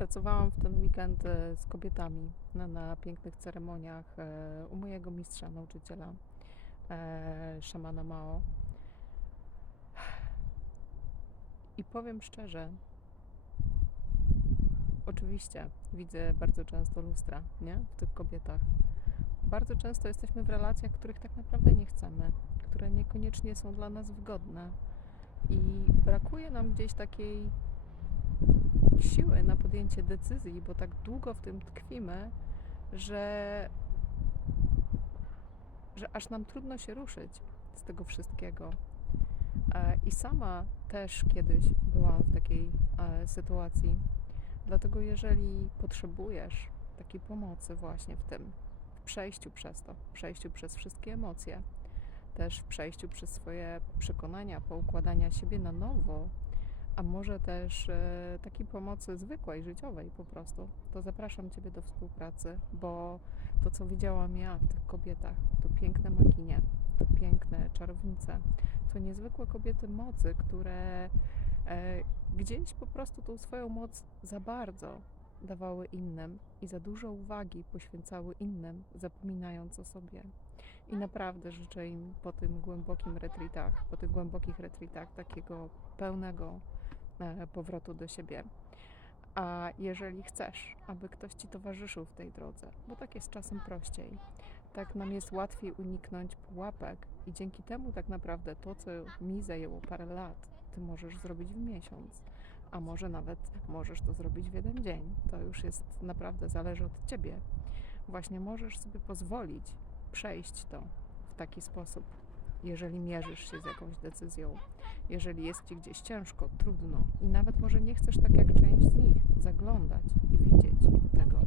Pracowałam w ten weekend e, z kobietami na, na pięknych ceremoniach e, u mojego mistrza, nauczyciela, e, szamana Mao. I powiem szczerze, oczywiście widzę bardzo często lustra nie? w tych kobietach. Bardzo często jesteśmy w relacjach, których tak naprawdę nie chcemy, które niekoniecznie są dla nas wygodne. I brakuje nam gdzieś takiej siły na podjęcie decyzji, bo tak długo w tym tkwimy, że, że aż nam trudno się ruszyć z tego wszystkiego. E, I sama też kiedyś byłam w takiej e, sytuacji. Dlatego, jeżeli potrzebujesz takiej pomocy, właśnie w tym, w przejściu przez to, w przejściu przez wszystkie emocje, też w przejściu przez swoje przekonania, poukładania siebie na nowo, a może też e, takiej pomocy zwykłej, życiowej po prostu, to zapraszam Ciebie do współpracy, bo to, co widziałam ja w tych kobietach, to piękne makinie, to piękne czarownice, to niezwykłe kobiety mocy, które e, gdzieś po prostu tą swoją moc za bardzo dawały innym i za dużo uwagi poświęcały innym, zapominając o sobie. I naprawdę życzę im po tym głębokim retreatach, po tych głębokich retreatach takiego pełnego e, powrotu do siebie. A jeżeli chcesz, aby ktoś ci towarzyszył w tej drodze, bo tak jest czasem prościej, tak nam jest łatwiej uniknąć pułapek i dzięki temu tak naprawdę to, co mi zajęło parę lat, ty możesz zrobić w miesiąc, a może nawet możesz to zrobić w jeden dzień. To już jest naprawdę zależy od ciebie. Właśnie możesz sobie pozwolić przejść to w taki sposób, jeżeli mierzysz się z jakąś decyzją, jeżeli jest ci gdzieś ciężko, trudno i nawet może nie chcesz tak jak część z nich zaglądać i widzieć tego,